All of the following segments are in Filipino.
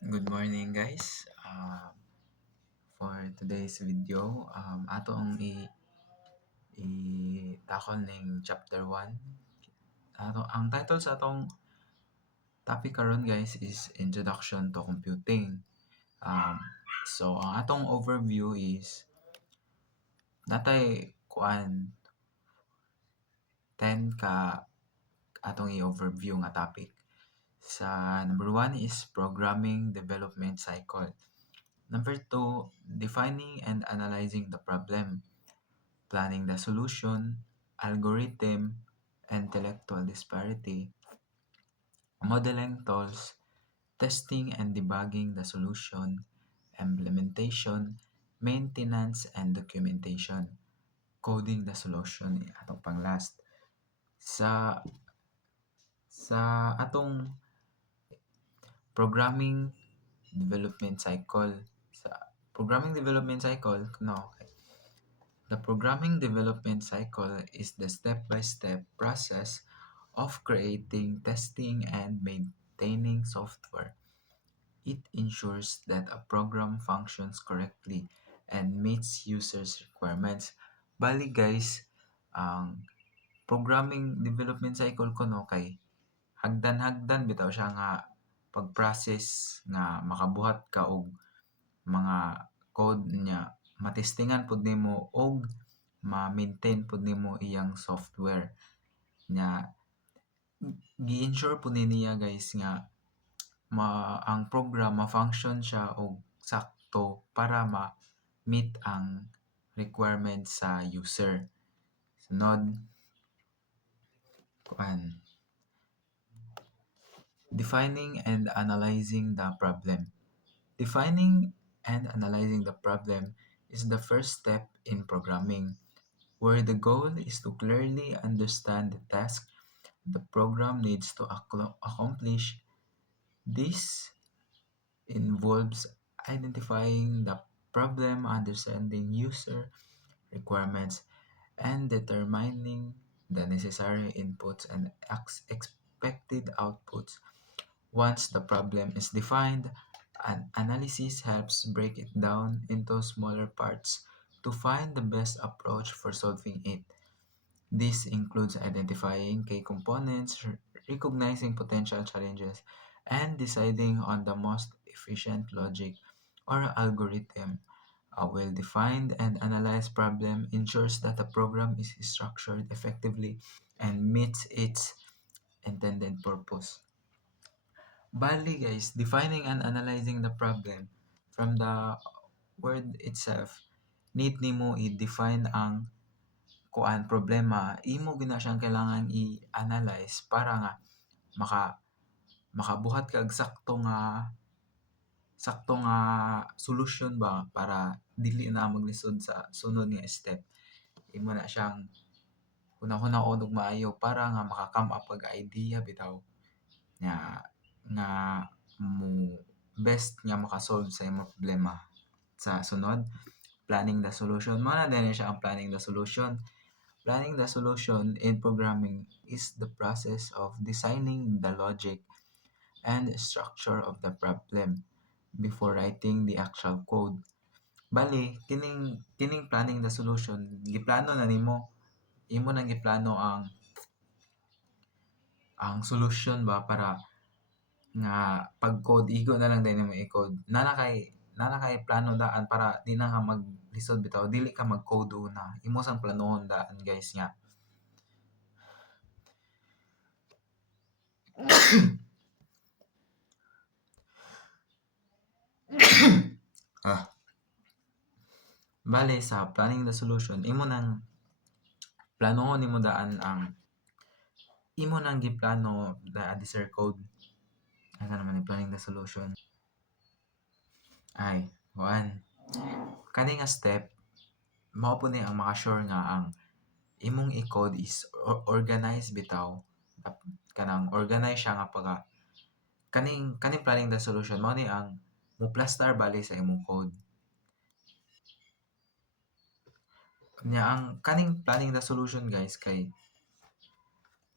Good morning guys. For today's video, ato ang i-tackle ning chapter 1. Ang title sa atong topic karon guys is Introduction to Computing. So ang atong overview is natay kuan 10 ka atong i-overview nga topic. Sa number 1 is Programming Development Cycle. Number 2, Defining and Analyzing the Problem. Planning the solution, algorithm, intellectual disparity, modeling tools, testing and debugging the solution, implementation, maintenance and documentation, coding the solution atong pang last. Sa atong programming development cycle, sa programming development cycle, the programming development cycle is the step-by-step process of creating, testing, and maintaining software. It ensures that a program functions correctly and meets users' requirements. Bali guys, ang programming development cycle ko kay hagdan-hagdan bitaw siya nga pag-process nga makabuhat ka og mga code niya, matestingan pud nimo og ma-maintain pud nimo iyang software nya. Gi-ensure pud niya guys nga ang program ma-function siya og sakto para ma-meet ang requirements sa user. Sunod, kuan, defining and analyzing the problem. Defining and analyzing the problem is the first step in programming, where the goal is to clearly understand the task the program needs to accomplish. This involves identifying the problem, understanding user requirements, and determining the necessary inputs and expected outputs. Once the problem is defined, an analysis helps break it down into smaller parts to find the best approach for solving it. This includes identifying key components, recognizing potential challenges, and deciding on the most efficient logic or algorithm. A well-defined and analyzed problem ensures that the program is structured effectively and meets its intended purpose. Bali guys, defining and analyzing the problem from the word itself, need nimo i-define ang kuan problema, imo gina siyang kailangan i-analyze para nga makabuhat kag sakto nga solution ba para dili na maglisod sa sunod nga step. Imo na siyang hunahunahon og maayo para nga maka-come up kag idea bitaw nga mo best nga makasolve sa imong problema. Sa sunod, planning the solution. Mao na din siya ang planning the solution. Planning the solution in programming is the process of designing the logic and structure of the problem before writing the actual code. Bali, kining planning the solution, giplano na nimo. Imo nang giplano ang solution ba para nga pag-code, igo na lang din mo i-code. Nana kay plano daan para di na ka maglisod bitaw, dili ka mag-code una. Imo sang planohon daan guys nga. Bale sa planning the solution, imo nang planohon nimo daan ang imo nang giplano daan di sir code. Asa naman ni planning the solution? Ay, one. Kani nga step, mao po ni ang maka-sure nga ang imong i-code is organized bitaw. Kanang organize siya nga pagka kaning planning the solution mao ni ang mo plaster bali sa imong code. Nya ang kaning planning the solution guys kay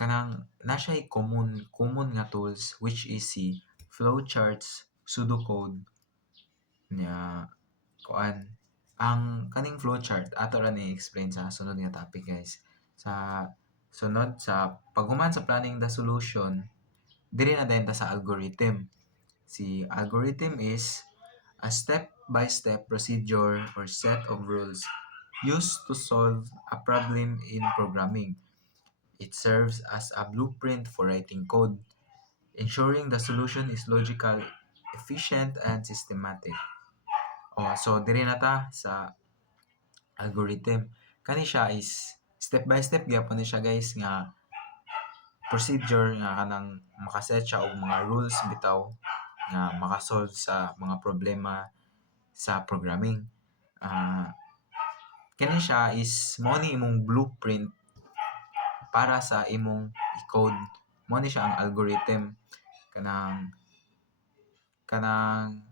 kanang na siya common nga tools which is si flowcharts, pseudocode niya kuan ang kaning flowchart ato ra ni explain sa sunod nga topic guys. Sa sunod sa paghuman sa planning the solution, diri na dayon ta sa algorithm. Si algorithm is a step-by-step procedure or set of rules used to solve a problem in programming. It serves as a blueprint for writing code, ensuring the solution is logical, efficient, and systematic. So diri na ta sa algorithm. Kani siya is step by step gyapon ni siya guys nga procedure nga kanang makaset siya og mga rules bitaw nga makasolve sa mga problema sa programming. Kani siya is mao ni imong blueprint para sa imong i-code. Mao ni siya ang algorithm kanang kanang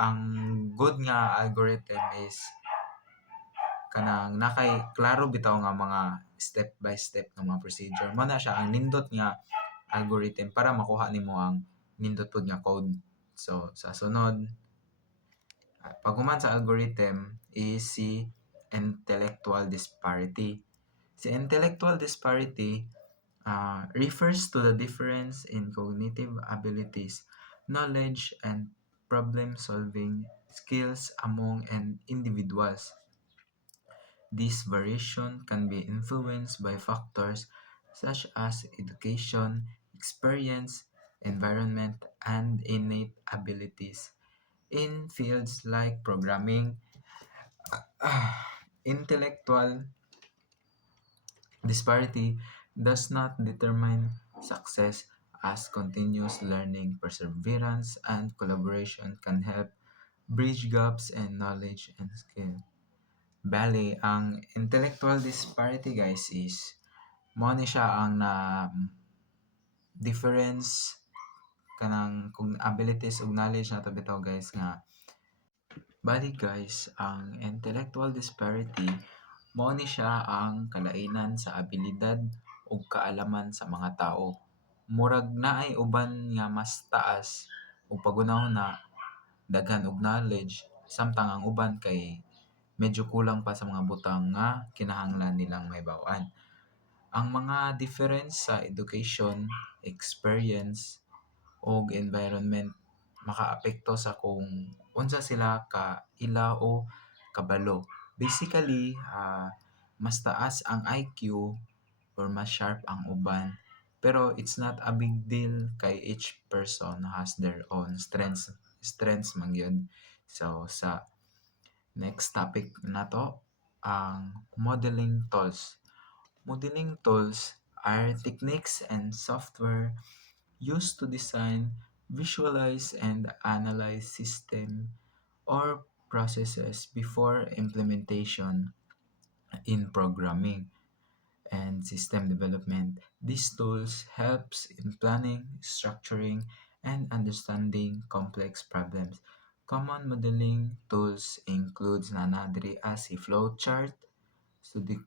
ang good nga algorithm is kanang nakay klaro bitaw nga mga step by step nga mga procedure. Mao na siya ang nindot nga algorithm para makuha nimo ang nindot pud nga code. So sa sunod, paghuman sa algorithm is si intellectual disparity. Si intellectual disparity refers to the difference in cognitive abilities, knowledge, and problem-solving skills among individuals. This variation can be influenced by factors such as education, experience, environment, and innate abilities. In fields like programming, intellectual disparity does not determine success, as continuous learning, perseverance, and collaboration can help bridge gaps in knowledge and skill. Bali, ang intellectual disparity guys is mo ni siya ang na difference kanang kung abilities ug knowledge nato bitaw guys nga bali guys ang intellectual disparity mao ni siya ang kalainan sa abilidad ug kaalaman sa mga tao. Murag naay uban nga mas taas ug pagunahon na daghan og knowledge samtang ang uban kay medyo kulang pa sa mga butang nga kinahanglan nilang mahibaw-an. Ang mga difference sa education, experience, ug environment makaapekto sa kung unsa sila ka ila o kabalo. Basically, mas taas ang IQ or mas sharp ang uban. Pero it's not a big deal kay each person has their own strengths man gyud. So sa next topic na to, ang modeling tools. Modeling tools are techniques and software used to design, visualize, and analyze system or processes before implementation in programming and system development. These tools helps in planning, structuring, and understanding complex problems. Common modeling tools includes nanadri as si flowchart,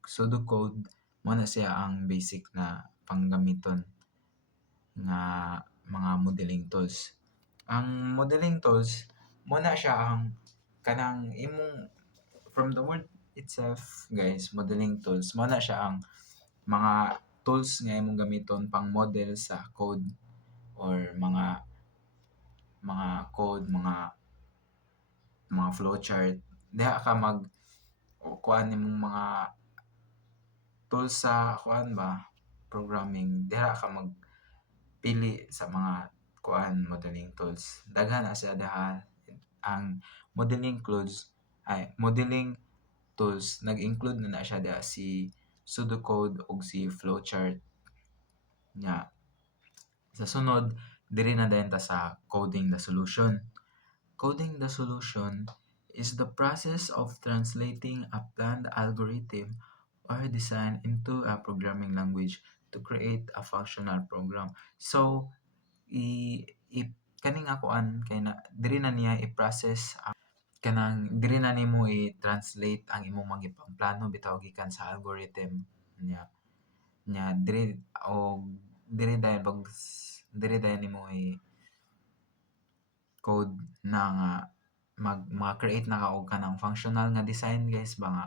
pseudocode, mo na siya ang basic na panggamiton nga mga modeling tools. Ang modeling tools mo na siya ang kanang imong from the word itself guys, modeling tools mo na siya ang mga tools nga imong gamiton pang model sa code or mga code, mga flowchart. Diha ka mag kuan nimong mga tools sa kuan ba programming. Diha ka mag pili sa mga kuan modeling tools. Daghan na siya diha ang modeling tools nag-include na siya diha si pseudocode ug si flowchart nya. Sa sunod, diri na dayon ta sa coding the solution. Coding the solution is the process of translating a planned algorithm or design into a programming language to create a functional program. So, kaning akuan kay na diri na niya i-process kanang diri na nimo i-translate ang imong magipang plano bitaw gikan sa algorithm nya diri dayon pag diri tayo nimo code na nga ma-create na ka og kanang functional nga design guys ba nga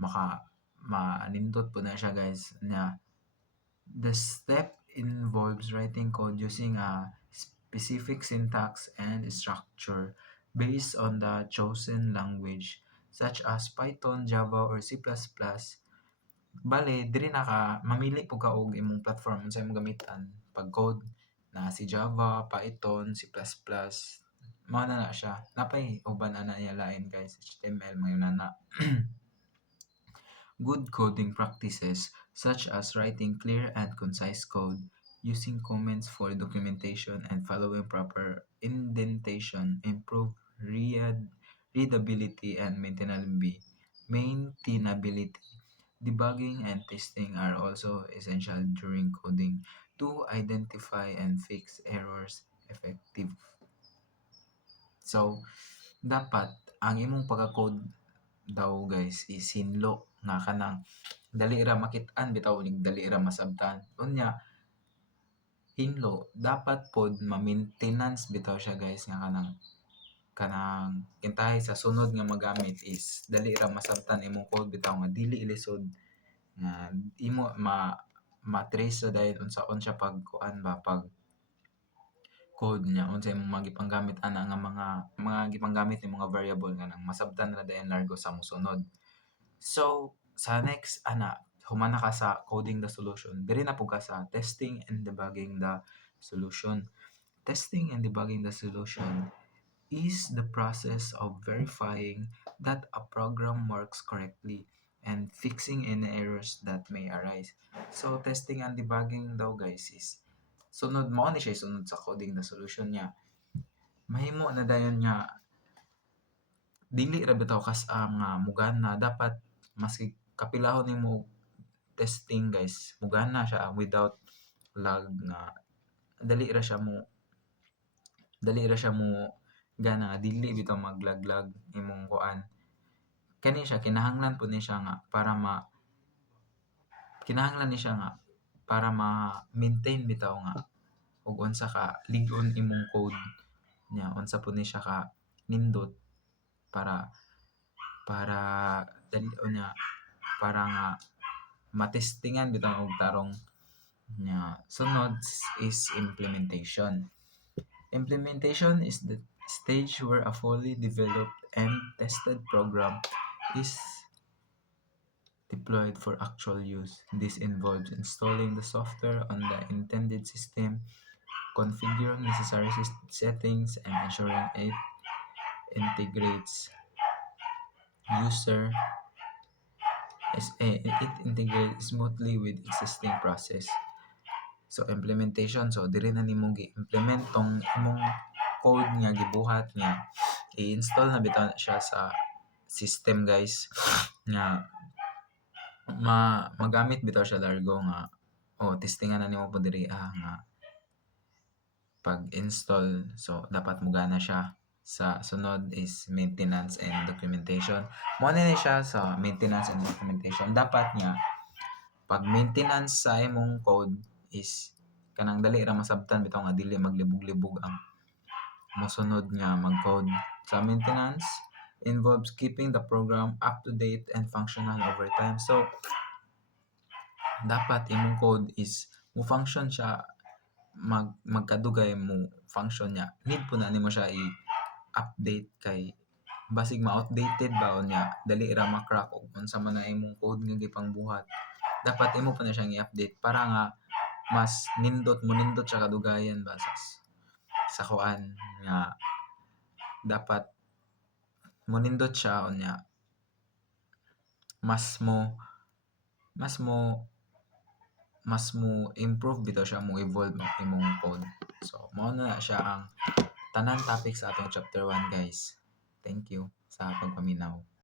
maka manindot po na siya guys nya. The step involves writing code using a specific syntax and structure based on the chosen language such as Python, Java, or C++. Bale, diri na ka, mamili po ka og imong platform unsa imong gamitan pag code na si Java, Python, C++. Mao na siya. Napay uban ana niya lain guys, HTML mga yun na. Good coding practices such as writing clear and concise code, using comments for documentation, and following proper indentation improve readability and maintainability. Debugging and testing are also essential during coding to identify and fix errors effective. So, dapat ang imong pagka-code daw guys is hinlo nga kanang dali ra makit-an bitaw ning dali ra masabtan. Unya, hinlo dapat pod ma-maintenance bitaw siya guys nga kanang kintahi sa sunod nga magamit is dali ra masabtan imong code bitaw nga dili lisod nga imo ma-trace sa dayon unsaon siya pagkuan ba pag code niya unsa imong magipanggamit ana nga mga gipanggamit ni mga variable nga nang masabtan ra dayon largo sa mosunod. So sa next ana humana ka sa coding the solution diri na pud ka sa testing and debugging the solution. Testing and debugging the solution is the process of verifying that a program works correctly and fixing any errors that may arise. So testing and debugging daw guys is sunod mo ni siya sunod sa coding the solution niya. Mahimo na dayon nga dili ra bitaw kas ang mugana dapat maski kapilahon nimo testing guys mugana siya without lag nga dali ra siya mo gana nga dili bitaw maglaglag imong kuan. Kani siya kinahanglan po ni siya nga kinahanglan ni siya nga para ma-maintain bitaw nga ug unsa ka lig-on imong code nya unsa po ni siya ka nindot para dali nya para nga matestingan bitaw og tarong nya. Sunod is implementation. Implementation is the stage where a fully developed and tested program is deployed for actual use. This involves installing the software on the intended system, configuring necessary settings, and ensuring it integrates smoothly with existing process. So implementation, so diri na nimo gi-implement tong imong code nga gibuhat nga i-install na bitaw siya sa system guys nga magamit bitaw siya largo nga testingan na nimo po diri nga pag-install. So dapat mugana siya. Sa sunod is maintenance and documentation. Mo ni siya sa maintenance and documentation. Dapat nga pag maintenance sa imong code is kanang dali ra masabtan bitaw nga dili maglibog-libog ang mosunod nga mag-code. Sa maintenance involves keeping the program up to date and functional over time. So dapat imong code is mo function siya magkadugay mo function niya. Need po na nimo siya i-update kay basig ma-outdated ba niya dali ra ma-crack og unsa man na imong code nga gipangbuhat. Dapat imo pa na siyang i-update para nga mas nindot siya kadugayan ba sa kuan nga dapat monindot siya unya mas mo improve bitaw siya mo evolve ang imong code. So mao na siya ang tanan topic sa atong chapter 1 guys. Thank you sa pagpaminaw.